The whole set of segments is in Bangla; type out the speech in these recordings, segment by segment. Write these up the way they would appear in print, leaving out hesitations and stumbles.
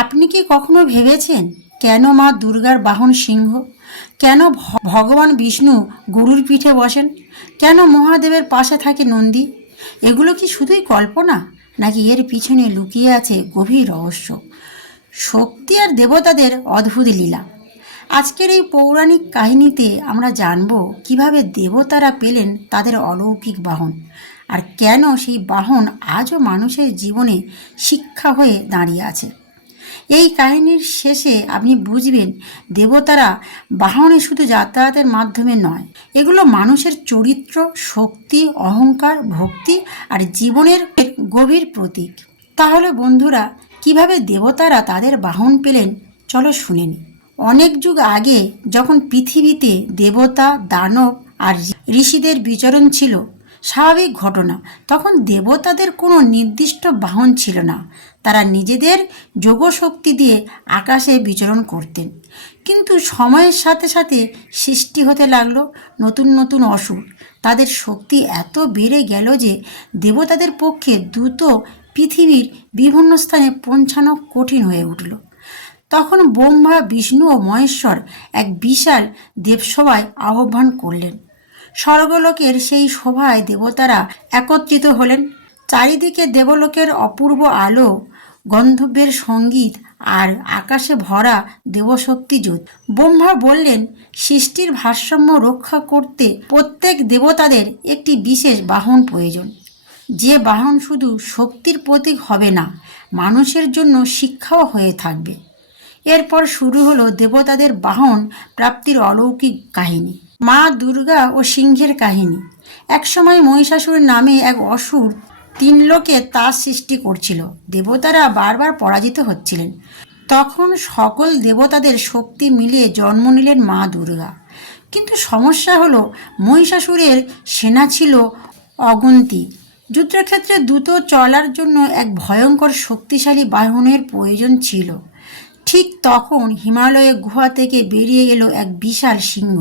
আপনি কি কখনো ভেবেছেন কেন মা দুর্গার বাহন সিংহ? কেন ভগবান বিষ্ণু গরুর পিঠে বসেন? কেন মহাদেবের পাশে থাকে নন্দী? এগুলো কি শুধুই কল্পনা, নাকি এর পিছনে লুকিয়ে আছে গভীর রহস্য, শক্তি আর দেবতাদের অদ্ভুত লীলা? আজকের এই পৌরাণিক কাহিনীতে আমরা জানব কিভাবে দেবতারা পেলেন তাদের অলৌকিক বাহন, আর কেন সেই বাহন আজও মানুষের জীবনে শিক্ষা হয়ে দাঁড়িয়ে আছে। এই কাহিনীর শেষে আপনি বুঝবেন দেবতারা বাহনে শুধু যাতায়াতের মাধ্যমে নয়, এগুলো মানুষের চরিত্র, শক্তি, অহংকার, ভক্তি আর জীবনের গভীর প্রতীক। তাহলে বন্ধুরা, কিভাবে দেবতারা তাদের বাহন পেলেন, চলো শুনে নিই। অনেক যুগ আগে যখন পৃথিবীতে দেবতা, দানব আর ঋষিদের বিচরণ ছিল স্বাভাবিক ঘটনা, তখন দেবতাদের কোনো নির্দিষ্ট বাহন ছিল না। তারা নিজেদের যোগশক্তি দিয়ে আকাশে বিচরণ করতেন। কিন্তু সময়ের সাথে সাথে সৃষ্টি হতে লাগলো নতুন নতুন অসুর। তাদের শক্তি এত বেড়ে গেল যে দেবতাদের পক্ষে দ্রুত পৃথিবীর বিভিন্ন স্থানে পৌঁছানো কঠিন হয়ে উঠল। তখন ব্রহ্মা, বিষ্ণু ও মহেশ্বর এক বিশাল দেবসভায় আহ্বান করলেন। স্বর্গলোকের সেই সভায় দেবতারা একত্রিত হলেন। চারিদিকে দেবলোকের অপূর্ব আলো, গন্ধর্বের সঙ্গীত আর আকাশে ভরা দেবশক্তি জ্যোৎ। ব্রহ্মা বললেন, সৃষ্টির ভারসাম্য রক্ষা করতে প্রত্যেক দেবতাদের একটি বিশেষ বাহন প্রয়োজন। যে বাহন শুধু শক্তির প্রতীক হবে না, মানুষের জন্য শিক্ষাও হয়ে থাকবে। এরপর শুরু হলো দেবতাদের বাহন প্রাপ্তির অলৌকিক কাহিনী। মা দুর্গা ও সিংহের কাহিনী। একসময় মহিষাসুর নামে এক অসুর তিন লোকে তার সৃষ্টি করছিল। দেবতারা বারবার পরাজিত হচ্ছিলেন। তখন সকল দেবতাদের শক্তি মিলিয়ে জন্ম নিলেন মা দুর্গা। কিন্তু সমস্যা হলো, মহিষাসুরের সেনা ছিল অগুন্তি। যুদ্ধক্ষেত্রে দ্রুত চলার জন্য এক ভয়ঙ্কর শক্তিশালী বাহনের প্রয়োজন ছিল। ঠিক তখন হিমালয়ের গুহা থেকে বেরিয়ে এলো এক বিশাল সিংহ।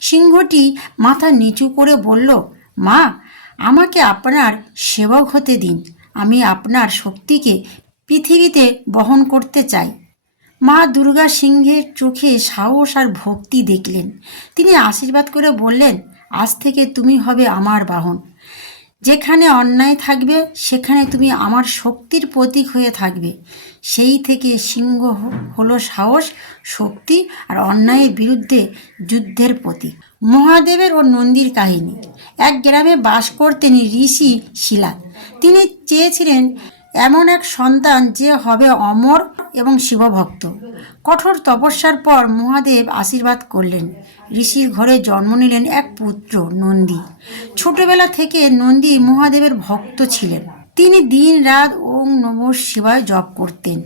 সিংহটি মাথা নিচু করে বলল, মা, আমাকে আপনার সেবক হতে দিন। আমি আপনার শক্তিকে পৃথিবীতে বহন করতে চাই। মা দুর্গা সিংহের চোখে সাহস আর ভক্তি দেখলেন। তিনি আশীর্বাদ করে বললেন, আজ থেকে তুমি হবে আমার বাহন। যেখানে অন্যায় থাকবে সেখানে তুমি আমার শক্তির প্রতীক হয়ে থাকবে। সেই থেকে সিংহ হলো সাহস, শক্তি আর অন্যায়ের বিরুদ্ধে যুদ্ধের প্রতীক। মহাদেবের ও নন্দীর কাহিনী। এক গ্রামে বাস করতেন ঋষি শিলা। তিনি চেয়েছিলেন এমন এক সন্তান যে হবে অমর এবং শিবভক্ত। কঠোর তপস্যার পর মহাদেব আশীর্বাদ করলেন। ঋষির ঘরে জন্ম নিলেন এক পুত্র, নন্দী। ছোটবেলা থেকে নন্দী মহাদেবের ভক্ত ছিলেন। তিনি দিন রাত ওম নমঃ শিবায় জপ করতেন।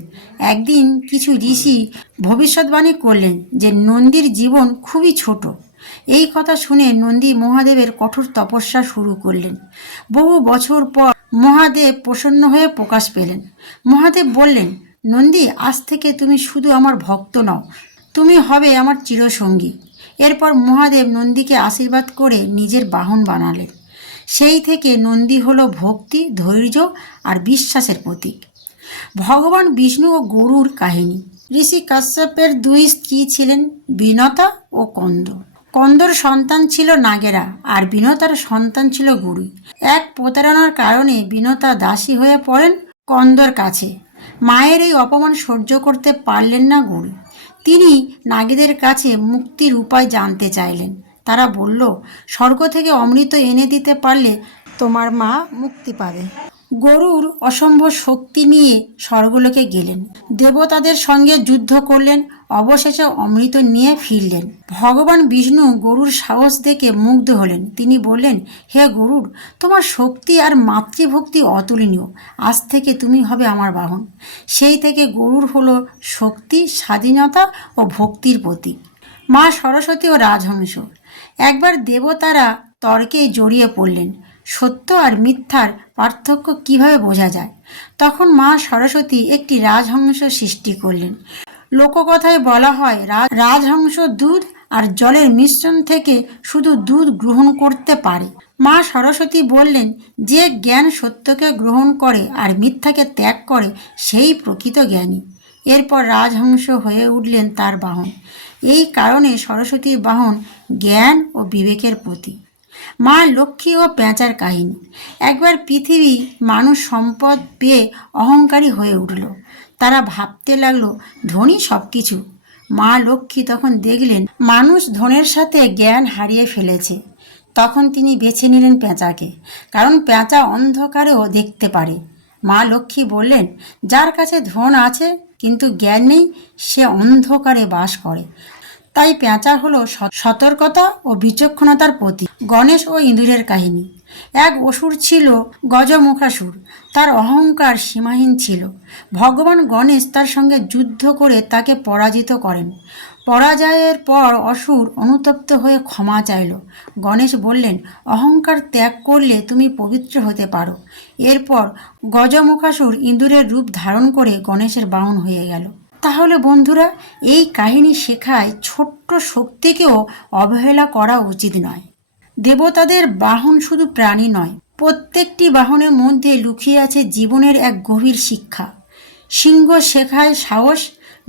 একদিন কিছু ঋষি ভবিষ্যৎবাণী করলেন যে নন্দীর জীবন খুবই ছোট। এই কথা শুনে নন্দী মহাদেবের কঠোর তপস্যা শুরু করলেন। বহু বছর পর মহাদেব প্রসন্ন হয়ে প্রকাশ পেলেন। মহাদেব বললেন, নন্দী, আজ থেকে তুমি শুধু আমার ভক্ত নও, তুমি হবে আমার চিরসঙ্গী। এরপর মহাদেব নন্দীকে আশীর্বাদ করে নিজের বাহন বানালেন। সেই থেকে নন্দী হলো ভক্তি, ধৈর্য আর বিশ্বাসের প্রতীক। ভগবান বিষ্ণু ও গরুর কাহিনী। ঋষি কাশ্যপের দুই স্ত্রী ছিলেন, বিনতা ও কন্দ। কন্দর সন্তান ছিল নাগেরা আর বিনতার সন্তান ছিল গরু। এক প্রতারণার কারণে বিনতা দাসী হয়ে পড়েন কন্দর কাছে। মায়ের এই অপমান সহ্য করতে পারলেন না গরু। তিনি নাগীদের কাছে মুক্তির উপায় জানতে চাইলেন। তারা বলল, স্বর্গ থেকে অমৃত এনে দিতে পারলে তোমার মা মুক্তি পাবে। গরুর অসম্ভব শক্তি নিয়ে স্বর্গলোকে গেলেন। দেবতাদের সঙ্গে যুদ্ধ করলেন, অবশেষে অমৃত নিয়ে ফিরলেন। ভগবান বিষ্ণু গরুর সাহস দেখে মুগ্ধ হলেন। তিনি বললেন, হে গরুর, তোমার শক্তি আর মাতৃভক্তি অতুলনীয়। আজ থেকে তুমি হবে আমার বাহন। সেই থেকে গরুর হলো শক্তি, স্বাধীনতা ও ভক্তির প্রতীক। মা সরস্বতী ও রাজহংস। একবার দেবতারা তর্কে জড়িয়ে পড়লেন, সত্য আর মিথ্যার পার্থক্য কিভাবে বোঝা যায়। তখন মা সরস্বতী একটি রাজহংস সৃষ্টি করলেন। লোককথায় বলা হয়, রাজহংস দুধ আর জলের মিশ্রণ থেকে শুধু দুধ গ্রহণ করতে পারে। মা সরস্বতী বললেন, যে জ্ঞান সত্যকে গ্রহণ করে আর মিথ্যাকে ত্যাগ করে সেই প্রকৃত জ্ঞানী। এরপর রাজহংস হয়ে উঠলেন তার বাহন। এই কারণে সরস্বতীর বাহন জ্ঞান ও বিবেকের প্রতীক। মা লক্ষ্মী ও পেঁচার কাহিনী। একবার পৃথিবী মানুষ সম্পদ পেয়ে অহংকারী হয়ে উঠল। তারা ভাবতে লাগলো ধনী সব কিছু। মা লক্ষ্মী তখন দেখলেন মানুষ ধনের সাথে জ্ঞান হারিয়ে ফেলেছে। তখন তিনি বেছে নিলেন পেঁচাকে, কারণ পেঁচা অন্ধকারেও দেখতে পারে। মা লক্ষ্মী বললেন, যার কাছে ধন আছে কিন্তু জ্ঞান নেই, সে অন্ধকারে বাস করে। তাই পেঁচা হলো সতর্কতা ও বিচক্ষণতার প্রতীক। গণেশ ও ইঁদুরের কাহিনী। এক অসুর ছিল গজমুখাসুর। তার অহংকার সীমাহীন ছিল। ভগবান গণেশ তার সঙ্গে যুদ্ধ করে তাকে পরাজিত করেন। পরাজয়ের পর অসুর অনুতপ্ত হয়ে ক্ষমা চাইল। গণেশ বললেন, অহংকার ত্যাগ করলে তুমি পবিত্র হতে পারো। এরপর গজমুখাসুর ইঁদুরের রূপ ধারণ করে গণেশের বাহন হয়ে গেল। তাহলে বন্ধুরা, এই কাহিনী শেখায় ছোট্ট শক্তিকেও অবহেলা করা উচিত নয়। দেবতাদের বাহন শুধু প্রাণী নয়, প্রত্যেকটি বাহনের মধ্যে লুকিয়ে আছে জীবনের এক গভীর শিক্ষা। সিংহ শেখায় সাহস,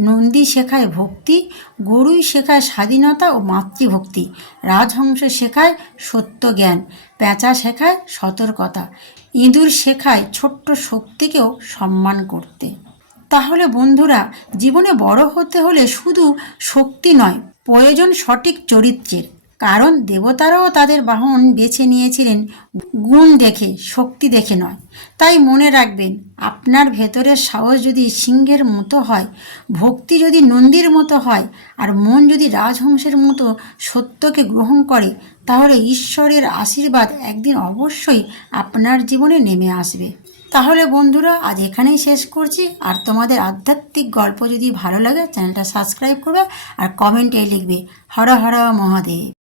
নন্দী শেখায় ভক্তি, গরুই শেখায় স্বাধীনতা ও মাতৃভক্তি, রাজহংস শেখায় সত্য জ্ঞান, পেঁচা শেখায় সতর্কতা, ইঁদুর শেখায় ছোট্ট শক্তিকেও সম্মান করতে। তাহলে বন্ধুরা, জীবনে বড় হতে হলে শুধু শক্তি নয়, প্রয়োজন সঠিক চরিত্রের। কারণ দেবতারাও তাদের বাহন বেছে নিয়েছিলেন গুণ দেখে, শক্তি দেখে নয়। তাই মনে রাখবেন, আপনার ভেতরের সাহস যদি সিংহের মতো হয়, ভক্তি যদি নন্দীর মতো হয়, আর মন যদি রাজহংসের মতো সত্যকে গ্রহণ করে, তাহলে ঈশ্বরের আশীর্বাদ একদিন অবশ্যই আপনার জীবনে নেমে আসবে। তাহলে বন্ধুরা, আজ এখানেই শেষ করছি। আর তোমাদের আধ্যাত্মিক গল্প যদি ভালো লাগে, চ্যানেলটা সাবস্ক্রাইব করবে আর কমেন্টে লিখবে হর হর মহাদেব।